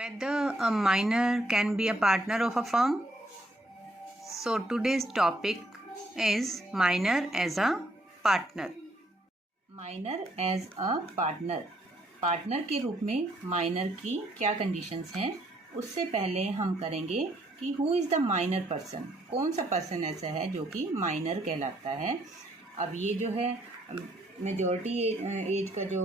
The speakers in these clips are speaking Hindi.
Whether a minor can be a partner of a firm. So today's topic is minor as a partner. Minor as a partner. Partner के रूप में माइनर की क्या कंडीशंस हैं, उससे पहले हम करेंगे कि who is the minor person, कौन सा पर्सन ऐसा है जो कि माइनर कहलाता है। अब ये जो है मेजॉरिटी एज का जो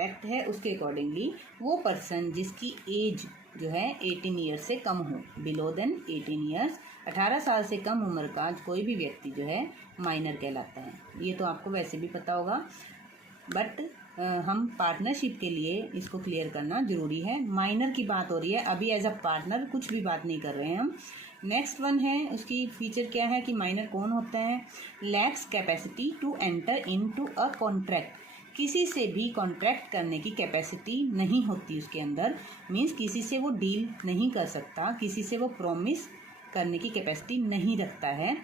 एक्ट है उसके अकॉर्डिंगली वो पर्सन जिसकी एज जो है 18 ईयर्स से कम हो, बिलो देन 18 ईयर्स, 18 साल से कम उम्र का कोई भी व्यक्ति जो है माइनर कहलाता है। ये तो आपको वैसे भी पता होगा, बट हम पार्टनरशिप के लिए इसको क्लियर करना ज़रूरी है। माइनर की बात हो रही है, अभी एज अ पार्टनर कुछ भी बात नहीं कर रहे हैं हम। नेक्स्ट वन है, उसकी फीचर क्या है कि माइनर कौन होता है। Lacks capacity to enter into a contract, किसी से भी कॉन्ट्रैक्ट करने की कैपेसिटी नहीं होती उसके अंदर। मीन्स किसी से वो डील नहीं कर सकता, किसी से वो प्रॉमिस करने की कैपेसिटी नहीं रखता है।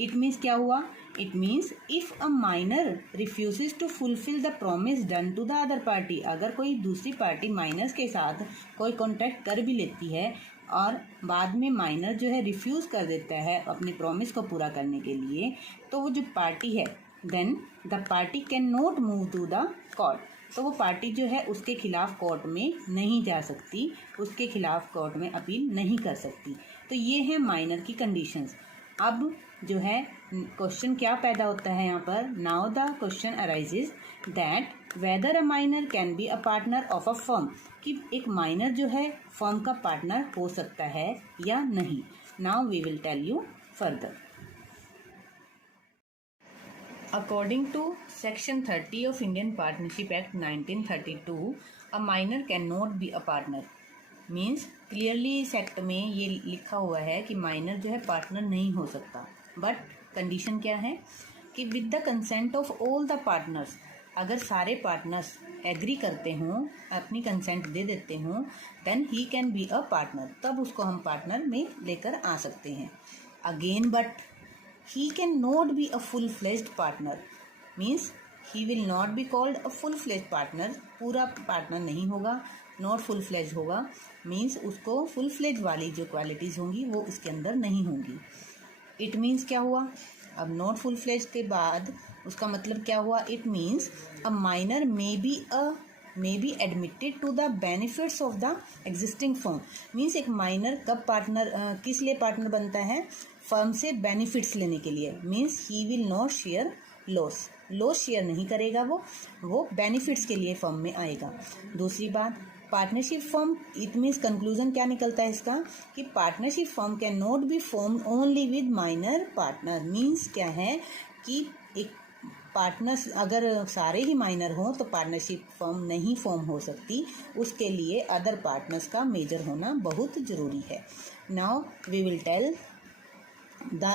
इट मीन्स क्या हुआ, it means if a minor refuses to fulfil the promise done to the other party, अगर कोई दूसरी पार्टी माइनर्स के साथ कोई कॉन्ट्रैक्ट कर भी लेती है और बाद में माइनर जो है रिफ्यूज़ कर देता है अपनी प्रॉमिस को पूरा करने के लिए, तो वो जो पार्टी है then the party can not move to the court, तो वो पार्टी जो है उसके खिलाफ कोर्ट में नहीं जा सकती, उसके खिलाफ कोर्ट में अपील नहीं कर सकती। तो ये है माइनर की कंडीशंस। अब जो है क्वेश्चन क्या पैदा होता है यहाँ पर, now the question arises that whether a minor can be a partner of a firm, कि एक माइनर जो है फर्म का पार्टनर हो सकता है या नहीं। Now we will tell you further. According to Section 30 of Indian Partnership Act 1932, a minor cannot be a partner. Means clearly इस एक्ट में ये लिखा हुआ है कि माइनर जो है पार्टनर नहीं हो सकता। बट कंडीशन क्या है कि with the consent of all the partners, अगर सारे पार्टनर्स एग्री करते हों, अपनी कंसेंट दे देते हों, then he can be a partner, तब उसको हम पार्टनर में लेकर आ सकते हैं। Again but he cannot be a full-fledged partner, means he will not be called a full-fledged partner, पूरा पार्टनर नहीं होगा, नॉट फुल फ्लेज होगा। मीन्स उसको फुल फ्लेज वाली जो क्वालिटीज़ होंगी वो इसके अंदर नहीं होंगी। इट मीन्स क्या हुआ, अब नॉट फुल फ्लेज के बाद उसका मतलब क्या हुआ, it means a minor may be admitted to the benefits of the existing firm. Means एक माइनर कब पार्टनर किस लिए पार्टनर बनता है, फर्म से बेनिफिट्स लेने के लिए। Means he will not share loss share नहीं करेगा, वो बेनिफिट्स के लिए फर्म में आएगा। दूसरी बात, partnership firm, it means conclusion क्या निकलता है इसका कि partnership firm can not be form only with minor partner. Means क्या है कि एक पार्टनर्स अगर सारे ही माइनर हों तो पार्टनरशिप फर्म नहीं फॉर्म हो सकती, उसके लिए अदर पार्टनर्स का मेजर होना बहुत ज़रूरी है। Now we will tell the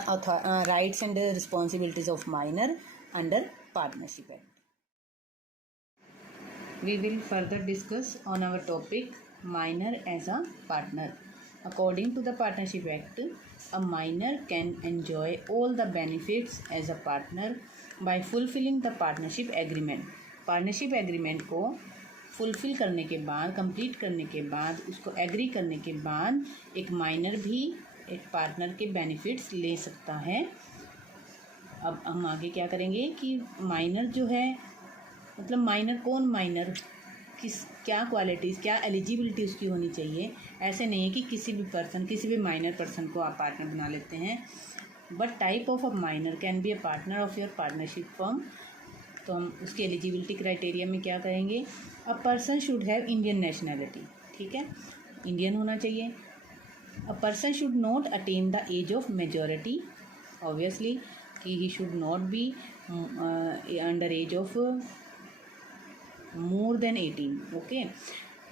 rights and responsibilities of minor under Partnership Act. We will further discuss on our topic minor as a partner. According to the Partnership Act, a minor can enjoy all the benefits as a partner by fulfilling the partnership agreement. Partnership agreement को फुलफिल करने के बाद, कंप्लीट करने के बाद, उसको एग्री करने के बाद एक माइनर भी एक पार्टनर के बेनिफिट्स ले सकता है। अब हम आगे क्या करेंगे कि माइनर जो है, मतलब माइनर कौन, माइनर क्या क्वालिटीज़, क्या एलिजिबिलिटी उसकी होनी चाहिए। ऐसे नहीं है कि किसी भी माइनर पर्सन को आप पार्टनर बना लेते हैं। But type of a minor can be a partner of your partnership firm. तो हम उसकी एलिजिबिलिटी क्राइटेरिया में क्या करेंगे, a person should have Indian nationality, ठीक है, इंडियन होना चाहिए। A person should not attain the age of majority, obviously he should not be under age of more than 18, okay.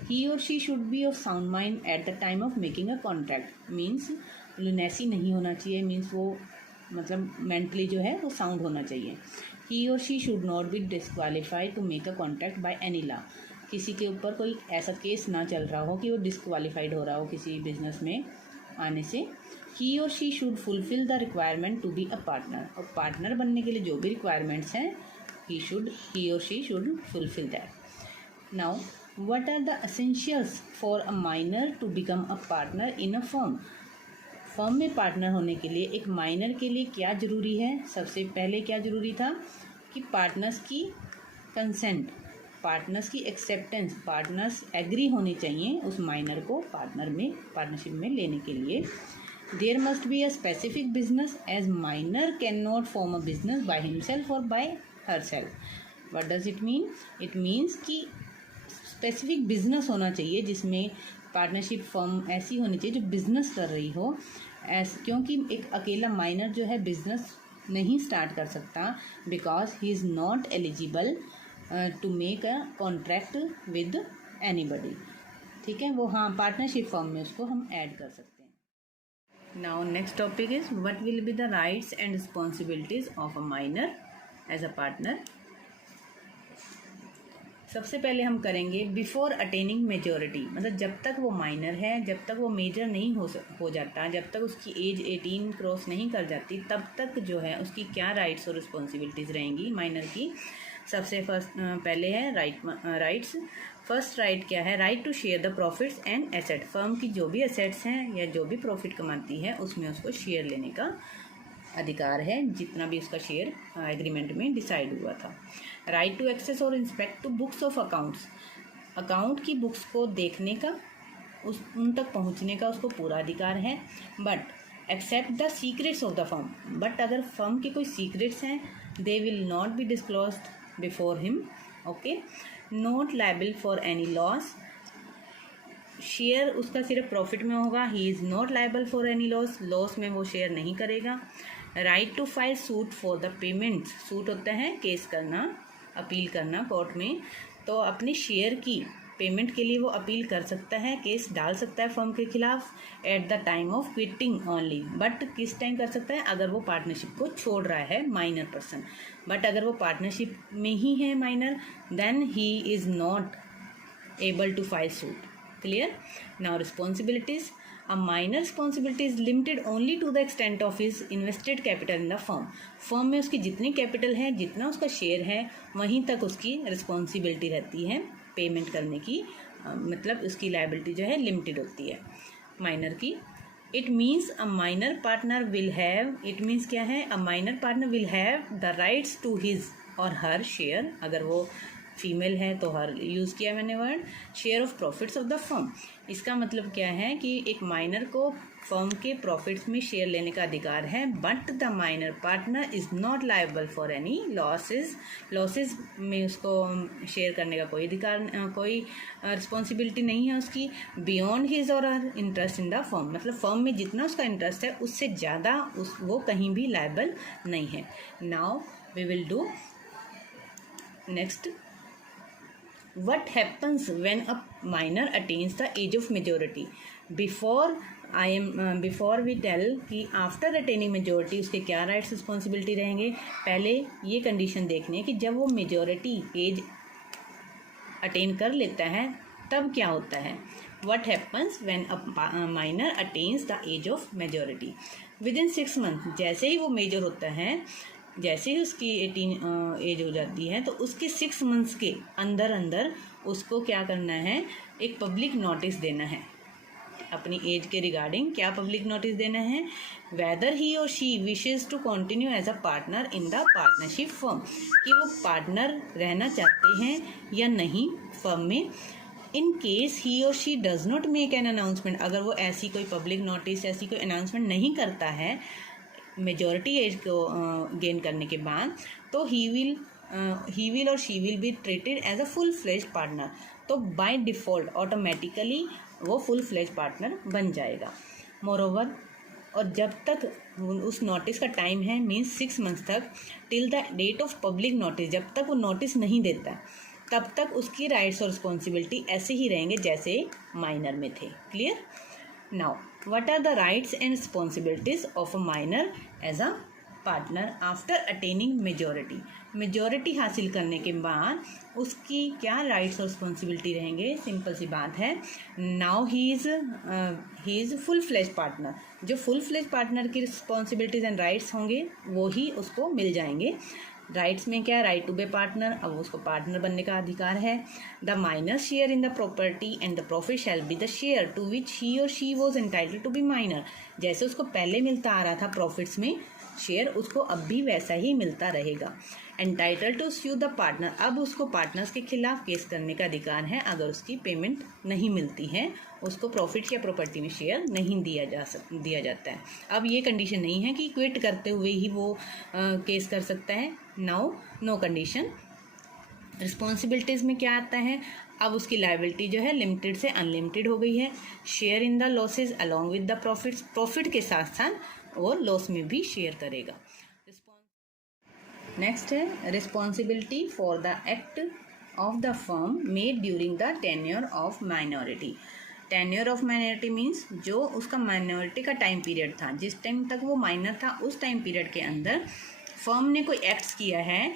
He or she should be of sound mind at the time of making a contract, means lunacy नहीं होना चाहिए, means वो मतलब mentally जो है वो sound होना चाहिए। He or she should not be disqualified to make a contract by any law, किसी के ऊपर कोई ऐसा केस ना चल रहा हो कि वो डिस्क्वालीफाइड हो रहा हो किसी बिजनेस में आने से। ही और she should fulfil the requirement to be a partner, और पार्टनर बनने के लिए जो भी रिक्वायरमेंट्स हैं ही और she should fulfil that. Now what are the essentials for a minor to become a partner in a firm? Firm में पार्टनर होने के लिए एक माइनर के लिए क्या ज़रूरी है? सबसे पहले क्या ज़रूरी था कि पार्टनर्स की कंसेंट, पार्टनर्स की एक्सेप्टेंस, पार्टनर्स एग्री होने चाहिए उस माइनर को पार्टनरशिप में लेने के लिए। There must be a specific business as minor can not form a business by himself और by herself. What does it mean? It means कि स्पेसिफिक बिजनेस होना चाहिए जिसमें पार्टनरशिप फर्म ऐसी होनी चाहिए जो बिजनेस कर रही हो, क्योंकि एक अकेला माइनर जो है बिजनेस नहीं स्टार्ट कर सकता, because he is not eligible to make a contract with anybody. ठीक है, वो हाँ पार्टनरशिप फर्म में उसको हम ऐड कर सकते हैं। Now next topic is what will be the rights and responsibilities of a minor as a partner. सबसे पहले हम करेंगे बिफोर अटेनिंग मेजोरिटी, मतलब जब तक वो माइनर है, जब तक वो मेजर नहीं हो जाता, जब तक उसकी एज 18 क्रॉस नहीं कर जाती, तब तक जो है उसकी क्या राइट्स और रिस्पॉन्सिबिलिटीज़ रहेंगी माइनर की। सबसे पहले है राइट्स। फर्स्ट राइट क्या है? Right to share the profits and asset. Firm की जो भी एसेट्स हैं या जो भी प्रॉफिट कमाती है उसमें उसको शेयर लेने का अधिकार है, जितना भी उसका शेयर एग्रीमेंट में डिसाइड हुआ था। राइट टू एक्सेस और inspect to books of accounts. Account की बुक्स को देखने का, उन तक पहुंचने का उसको पूरा अधिकार है। But except the secrets of the firm, but अगर फर्म के कोई सीक्रेट्स हैं they will not be disclosed before him. Okay, not liable for any loss. Share उसका सिर्फ प्रॉफिट में होगा, he is not liable for any loss, loss में वो शेयर नहीं करेगा। Right to file suit for the payment. Suit होता है केस करना, अपील करना कोर्ट में, तो अपने शेयर की पेमेंट के लिए वो अपील कर सकता है, केस डाल सकता है फर्म के खिलाफ at the time of quitting only. But किस टाइम कर सकता है? अगर वो पार्टनरशिप को छोड़ रहा है माइनर पर्सन। बट अगर वो पार्टनरशिप में ही है minor, then he is not able to file suit. Clear? Now responsibilities. A minor responsibility is limited only to the extent of his invested capital in the firm. Firm में उसकी जितनी कैपिटल है, जितना उसका शेयर है, वहीं तक उसकी रिस्पॉन्सिबिलिटी रहती है पेमेंट करने की। मतलब उसकी लायबिलिटी जो है लिमिटेड होती है माइनर की। It means a minor partner will have, it means क्या है? A minor partner will have the rights to his or her share, अगर वो फीमेल है तो हर यूज़ किया मैंने word, share of profits of the firm. इसका मतलब क्या है कि एक माइनर को फर्म के प्रॉफिट्स में शेयर लेने का अधिकार है, but the minor partner is not liable for any losses. Losses में उसको शेयर करने का कोई अधिकार, कोई रिस्पॉन्सिबिलिटी नहीं है उसकी, beyond his or her interest in the firm. मतलब फर्म में जितना उसका इंटरेस्ट है उससे ज़्यादा वो कहीं भी लायबल नहीं है। Now we will do next. What happens when a minor attains the age of majority? Before we tell कि after attaining majority उसके क्या rights responsibility रहेंगे, पहले ये condition देखने कि जब वो majority age attain कर लेता है तब क्या होता है। What happens when a minor attains the age of majority? Within 6 months, जैसे ही वो मेजर होता है, जैसे ही उसकी 18 एज हो जाती है, तो उसके 6 मंथ्स के अंदर अंदर उसको क्या करना है? एक पब्लिक नोटिस देना है अपनी एज के रिगार्डिंग। क्या पब्लिक नोटिस देना है? वेदर ही और she wishes to continue as a partner in the partnership firm, कि वो पार्टनर रहना चाहते हैं या नहीं फर्म में। इन केस ही और she does not make an announcement, अगर वो ऐसी कोई पब्लिक नोटिस, ऐसी कोई अनाउंसमेंट नहीं करता है मेजॉरिटी एज को गेन करने के बाद, तो he will or she will be treated as a full fledge partner. तो बाय डिफ़ॉल्ट ऑटोमेटिकली वो फुल फ्लेज पार्टनर बन जाएगा। मोरोवर, और जब तक उस नोटिस का टाइम है मीन्स 6 मंथ्स तक, till the date of public notice, जब तक वो नोटिस नहीं देता तब तक उसकी राइट्स और रिस्पॉन्सिबिलिटी ऐसे ही रहेंगे जैसे माइनर में थे। Clear? Now what are the rights and responsibilities of a minor as a partner after attaining majority? Majority हासिल करने के बाद उसकी क्या राइट्स और रिस्पॉन्सिबिलिटी रहेंगे? सिंपल सी बात है, now he is full fledge partner. जो फुल फ्लेज पार्टनर की रिस्पॉन्सिबिलिटीज़ एंड राइट्स होंगे वो ही उसको मिल जाएंगे। राइट्स में क्या, राइट टू बी पार्टनर, अब उसको पार्टनर बनने का अधिकार है। The minor share in the property and the profit shall be the share to which he और she was entitled to be minor. जैसे उसको पहले मिलता आ रहा था प्रॉफिट्स में शेयर, उसको अब भी वैसा ही मिलता रहेगा। Entitled to sue the partner, अब उसको पार्टनर्स के खिलाफ केस करने का अधिकार है अगर उसकी पेमेंट नहीं मिलती है, उसको प्रॉफिट या प्रॉपर्टी में शेयर नहीं दिया जाता है। अब ये कंडीशन नहीं है कि क्विट करते हुए ही वो केस कर सकता है। Now no condition. रिस्पॉन्सिबिलिटीज़ में क्या आता है, अब उसकी लायबिलिटी जो है लिमिटेड से अनलिमिटेड हो गई है। Share in the losses along with the profits, profit के साथ साथ वो लॉस में भी शेयर करेगा। नेक्स्ट है responsibility for the act of the firm made during the tenure of minority. Tenure of minority means जो उसका माइनॉरिटी का टाइम पीरियड था, जिस टाइम तक वो माइनर था उस टाइम पीरियड के अंदर फर्म ने कोई एक्ट्स किया है,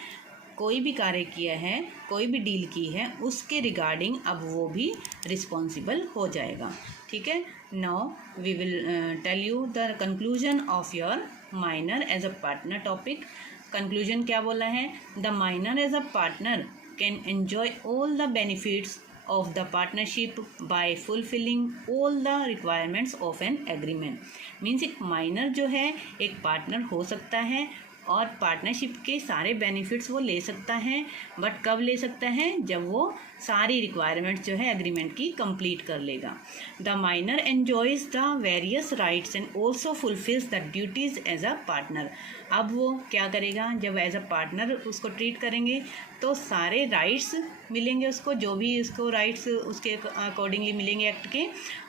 कोई भी कार्य किया है, कोई भी डील की है, उसके रिगार्डिंग अब वो भी रिस्पॉन्सिबल हो जाएगा। ठीक है। Now we will tell you the conclusion of your minor as a partner topic. Conclusion क्या बोला है, the minor as a partner can enjoy all the benefits of the partnership by fulfilling all the requirements of an agreement। Means एक माइनर जो है एक पार्टनर हो सकता है और पार्टनरशिप के सारे बेनिफिट्स वो ले सकता है, बट कब ले सकता है, जब वो सारी रिक्वायरमेंट्स जो है एग्रीमेंट की कंप्लीट कर लेगा। The minor enjoys the various rights and also fulfils the duties as a partner. अब वो क्या करेगा, जब एज अ पार्टनर उसको ट्रीट करेंगे तो सारे राइट्स मिलेंगे उसको, जो भी उसको राइट्स उसके अकॉर्डिंगली मिलेंगे एक्ट के,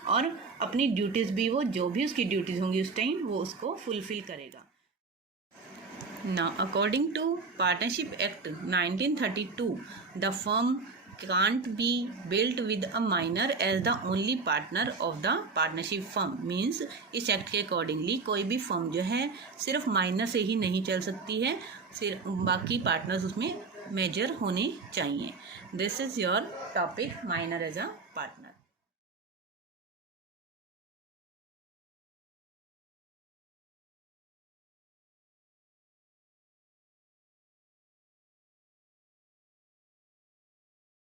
और अपनी ड्यूटीज़ भी वो जो भी उसकी ड्यूटीज़ होंगी उस टाइम वो उसको फुलफिल करेगा। Now, according to Partnership Act 1932, the firm can't be built with a minor as the only partner of the partnership firm। Means इस एक्ट के अकॉर्डिंगली कोई भी फर्म जो है सिर्फ माइनर से ही नहीं चल सकती है, सिर्फ बाकी पार्टनर्स उसमें मेजर होने चाहिए। This is your topic minor as a partner.